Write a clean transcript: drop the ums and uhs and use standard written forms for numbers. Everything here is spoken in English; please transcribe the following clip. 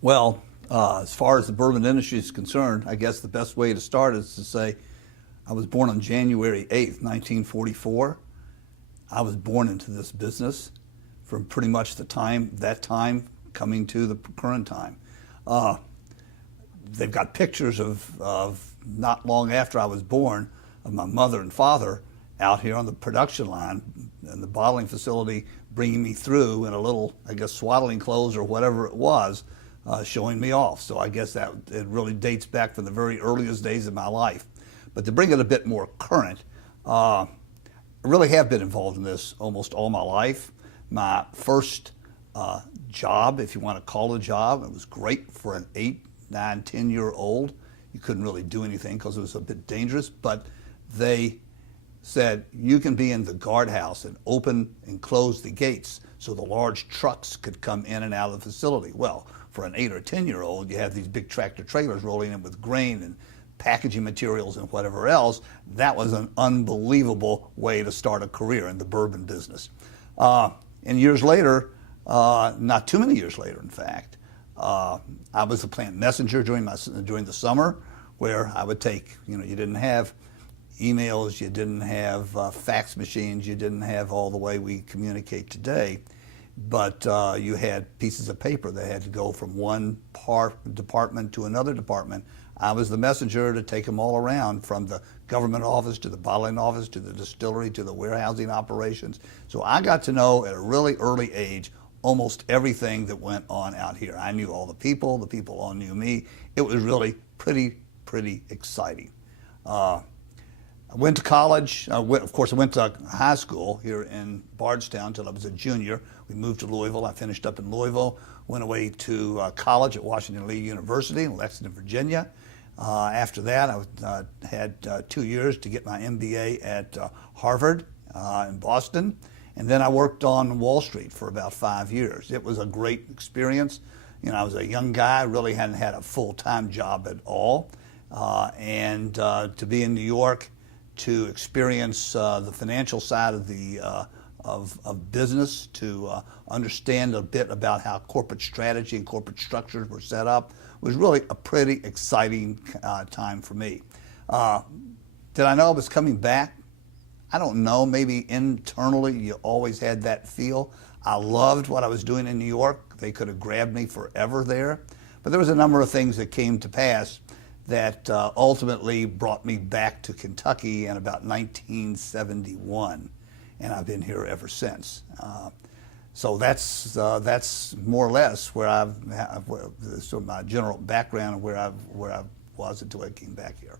Well, as far as the bourbon industry is concerned, I guess the best way to start is to say I was born on January 8th, 1944. I was born into this business from pretty much that time coming to the current time. Uh, they've got pictures of not long after I was born of my mother and father out here on the production line and the bottling facility bringing me through in a little, I guess, swaddling clothes or whatever it was, showing me off. So I guess that it really dates back from the very earliest days of my life. But to bring it a bit more current, I really have been involved in this almost all my life. My first job, if you want to call it a job, it was great for an 8, 9, 10-year-old. You couldn't really do anything because it was a bit dangerous, but they said you can be in the guardhouse and open and close the gates so the large trucks could come in and out of the facility. Well, for an 8 or 10-year-old, you have these big tractor trailers rolling in with grain and packaging materials and whatever else. That was an unbelievable way to start a career in the bourbon business. And years later, not too many years later, in fact, I was a plant messenger during the summer, where I would take, you didn't have emails, you didn't have fax machines, you didn't have all the way we communicate today, but you had pieces of paper that had to go from one department to another department. I was the messenger to take them all around, from the government office to the bottling office to the distillery to the warehousing operations. So I got to know at a really early age almost everything that went on out here. I knew all the people all knew me. It was really pretty exciting. I went to college. Of course, I went to high school here in Bardstown until I was a junior. We moved to Louisville. I finished up in Louisville, went away to college at Washington Lee University in Lexington, Virginia. After that, I had 2 years to get my MBA at Harvard in Boston. And then I worked on Wall Street for about 5 years. It was a great experience. I was a young guy, really hadn't had a full-time job at all. And to be in New York, to experience the financial side of the of business, to understand a bit about how corporate strategy and corporate structures were set up, was really a pretty exciting time for me. Did I know I was coming back? I don't know. Maybe internally you always had that feel. I loved what I was doing in New York. They could have grabbed me forever there. But there was a number of things that came to pass that ultimately brought me back to Kentucky in about 1971, and I've been here ever since. So that's more or less where so my general background and where I was until I came back here.